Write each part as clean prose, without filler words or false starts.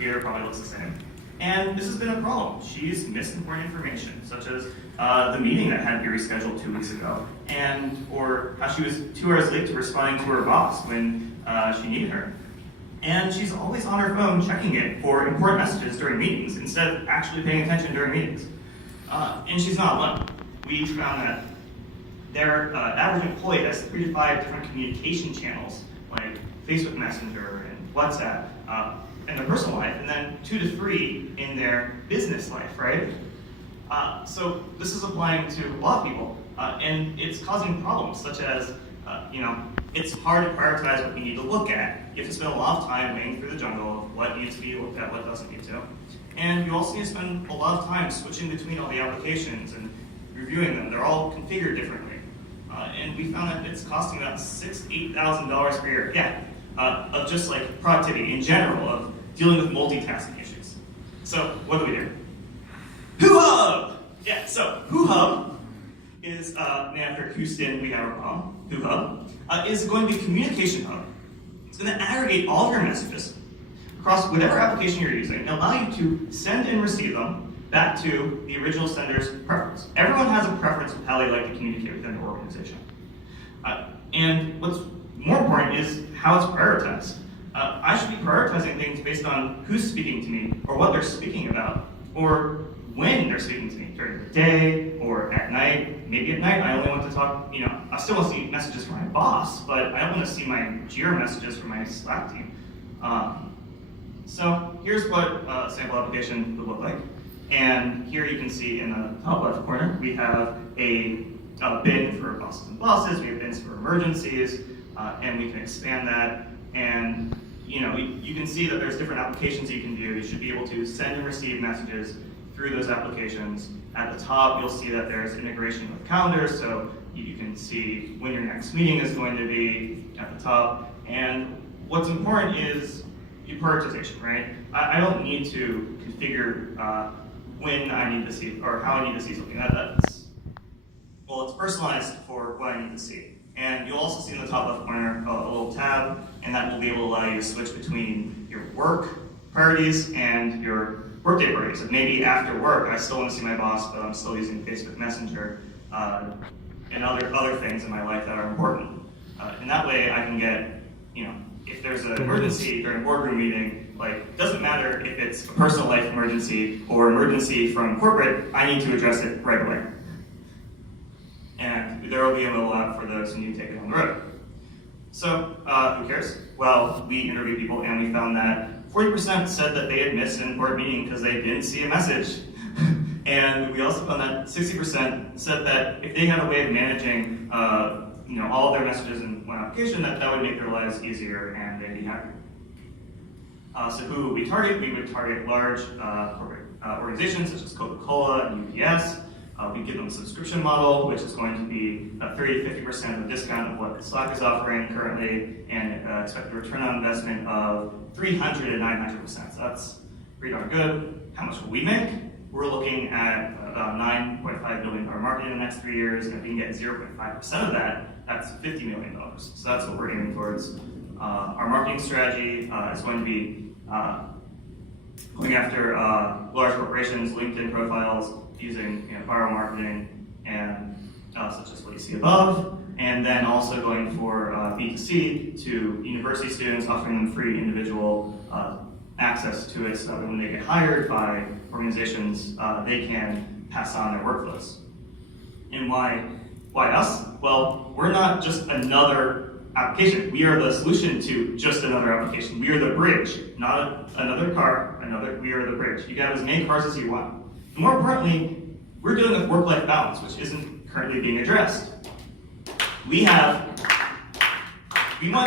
computer probably looks the same. And this has been a problem. She's missed important information, such as the meeting that had to be rescheduled 2 weeks ago, or how she was 2 hours late to responding to her boss when she needed her. And she's always on her phone checking it for important messages during meetings instead of actually paying attention during meetings. And she's not alone. We found that their average employee has 3 to 5 different communication channels, like Facebook Messenger and WhatsApp, in their personal life, and then 2 to 3 in their business life, right? So this is applying to a lot of people, and it's causing problems such as, it's hard to prioritize what we need to look at. You have to spend a lot of time wading through the jungle of what needs to be looked at, what doesn't need to. And you also need to spend a lot of time switching between all the applications and reviewing them. They're all configured differently. And we found that it's costing about $6,000 to $8,000 per year, of just like productivity in general, of dealing with multitasking issues. So what do? WhoHub! Yeah, so WhoHub is, named after Houston, we have a problem. WhoHub is going to be a communication hub. It's going to aggregate all of your messages across whatever application you're using and allow you to send and receive them back to the original sender's preference. Everyone has a preference of how they like to communicate within their organization. And what's more important is how it's prioritized. I should be prioritizing things based on who's speaking to me, or what they're speaking about, or when they're speaking to me, during the day or at night. Maybe at night I only want to talk, I still want to see messages from my boss, but I don't want to see my Jira messages from my Slack team. So here's what a sample application would look like. And here you can see in the top left corner, we have a bin for bosses and bosses, we have bins for emergencies, and we can expand that. And you can see that there's different applications you can do. You should be able to send and receive messages through those applications. At the top, you'll see that there's integration with calendars, so you can see when your next meeting is going to be at the top. And what's important is your prioritization, right? I don't need to configure when I need to see, or how I need to see something. It's personalized for what I need to see. And you'll also see in the top left corner a little tab, and that will be able to allow you to switch between your work priorities and your workday priorities. And maybe after work, I still want to see my boss, but I'm still using Facebook Messenger and other things in my life that are important. And that way I can get, if there's an emergency during a boardroom meeting, it doesn't matter if it's a personal life emergency or emergency from corporate, I need to address it right away. And there will be a mobile app for those who need to take it on the road. So, who cares? Well, we interviewed people and we found that 40% said that they had missed an important meeting because they didn't see a message. And we also found that 60% said that if they had a way of managing all of their messages in one application, that would make their lives easier and they'd be happier. So who would we target? We would target large corporate organizations such as Coca-Cola and UPS. We give them a subscription model, which is going to be 30 to 50% of the discount of what Slack is offering currently, and expect a return on investment of 300 to 900%. So that's pretty darn good. How much will we make? We're looking at about $9.5 billion market in the next 3 years, and if we can get 0.5% of that, that's $50 million. So that's what we're aiming towards. Our marketing strategy is going to be going after large corporations, LinkedIn profiles, using viral marketing and such as what you see above, and then also going for B2C to university students, offering them free individual access to it so that when they get hired by organizations, they can pass on their workflows. And why us? Well, we're not just another application. We are the solution to just another application. We are the bridge, not another car, we are the bridge. You can have as many cars as you want. And more importantly, we're dealing with work-life balance, which isn't currently being addressed. We want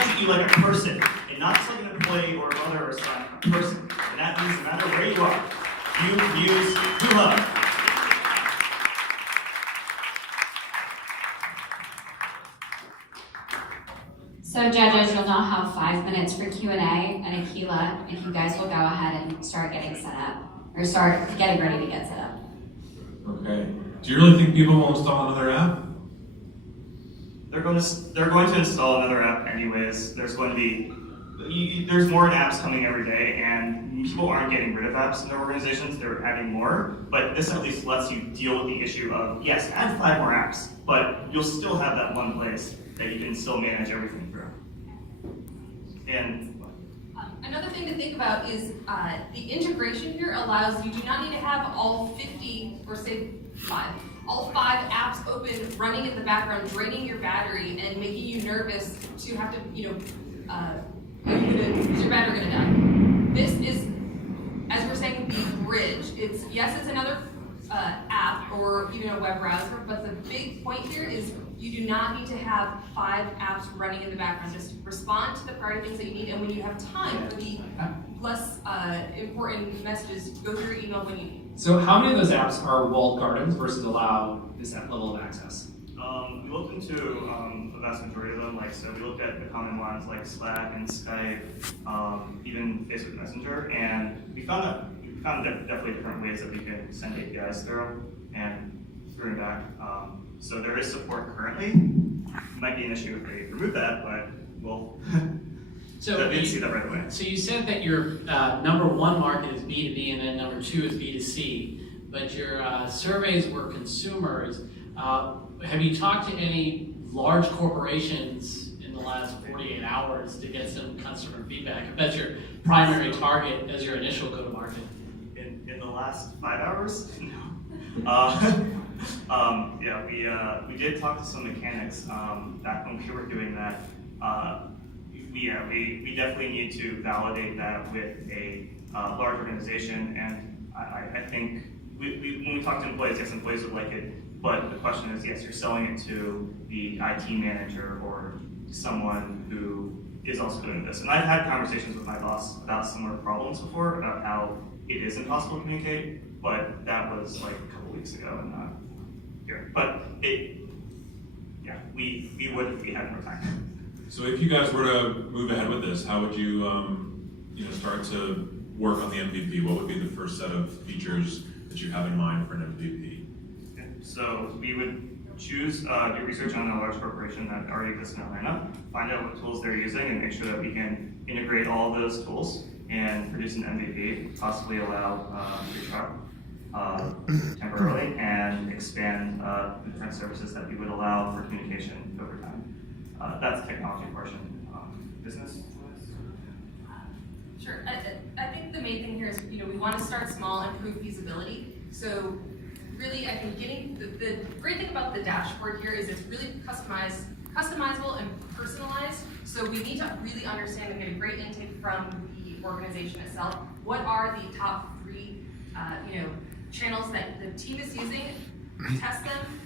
to treat you like a person, and not just like an employee or a mother or son, a person. And that means no matter where you are, you use WhoHub. So judges, you'll now have 5 minutes for Q&A and Akila, and you guys will go ahead and start getting set up, or start getting ready to get set up. Okay. Do you really think people will install another app? They're going to install another app anyways. There's more apps coming every day, and people aren't getting rid of apps in their organizations, they're adding more, but this at least lets you deal with the issue of, yes, add 5 more apps, but you'll still have that one place that you can still manage everything through. And Another thing to think about is the integration here allows you do not need to have all 50, or say 5, all 5 apps open, running in the background, draining your battery and making you nervous to have to, is your battery gonna die? This is, as we're saying, the bridge. It's another app or even a web browser, but the big point here is you do not need to have 5 apps running in the background. Just respond to the priority things that you need, and when you have time for the less important messages, go through your email when you need. So how many of those apps are walled gardens versus allow this level of access? we looked into the vast majority of them. So we looked at the common ones like Slack and Skype, even Facebook Messenger, and we found definitely different ways that we can send APIs through and back. So there is support currently. Might be an issue if they remove that, but we'll So didn't see that right away. So you said that your number 1 market is B2B and then number 2 is B2C, but your surveys were consumers. Have you talked to any large corporations in the last 48 hours to get some customer feedback? If that's your primary target as your initial go-to-market. In the last 5 hours? No. Yeah, we did talk to some mechanics back when we were doing that. We definitely need to validate that with a large organization, and I think when we talk to employees, yes, employees would like it, but the question is, yes, you're selling it to the IT manager or someone who is also doing this. And I've had conversations with my boss about similar problems before, about how it is impossible to communicate, but that was like a couple weeks ago and not here. But we would if we had more time. So if you guys were to move ahead with this, how would you, start to work on the MVP? What would be the first set of features that you have in mind for an MVP? Okay. So we would choose, do research on a large corporation that already exists in Atlanta, find out what tools they're using, and make sure that we can integrate all of those tools and produce an MVP, possibly allow free trial temporarily, and expand the different services that we would allow for communication over time. That's the technology portion. Business? Sure. I think the main thing here is, we want to start small and prove feasibility. So really, I think getting the great thing about the dashboard here is it's really customizable and personalized. So we need to really understand and get a great intake from the organization itself. What are the top 3, channels that the team is using? Test them.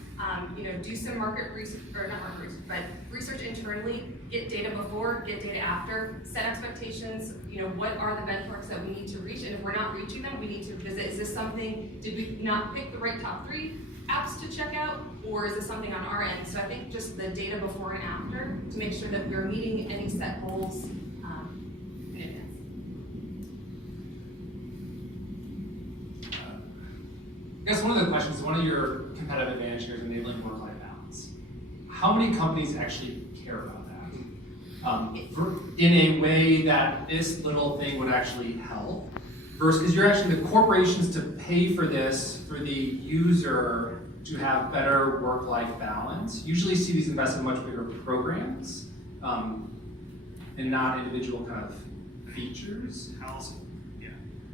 Do some market research, or not market research, but research internally, get data before, get data after, set expectations, what are the benchmarks that we need to reach, and if we're not reaching them, we need to visit, is this something, did we not pick the right top 3 apps to check out, or is this something on our end? So I think just the data before and after to make sure that we're meeting any set goals in advance. I guess one of the questions, one of your competitive advantage here is enabling work-life balance. How many companies actually care about that? In a way that this little thing would actually help, versus because you're actually the corporations to pay for this for the user to have better work-life balance. Usually see these invested in much bigger programs and not individual kind of features.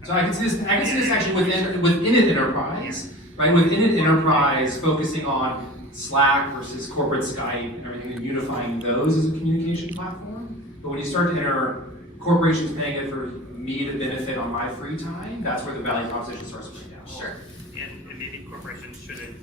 So I can see this actually within an enterprise, right? Within an enterprise, focusing on Slack versus corporate Skype and everything, and unifying those as a communication platform. But when you start to enter corporations paying it for me to benefit on my free time, that's where the value proposition starts to break down. Sure. And maybe corporations shouldn't,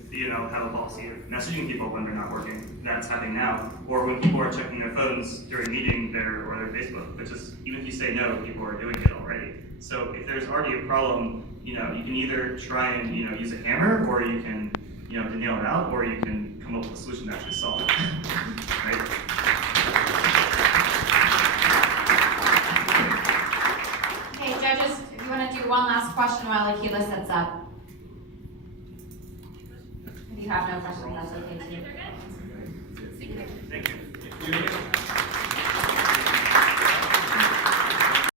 have a policy of messaging people when they're not working. That's happening now. Or when people are checking their phones during a meeting or their Facebook. But just, even if you say no, people are doing it already. So if there's already a problem, you can either try and, use a hammer, or you can, to nail it out, or you can come up with a solution to actually solve it. Right? Okay, judges, if you want to do one last question while Akila sets up. If you have no questions, that's okay too. Thank you.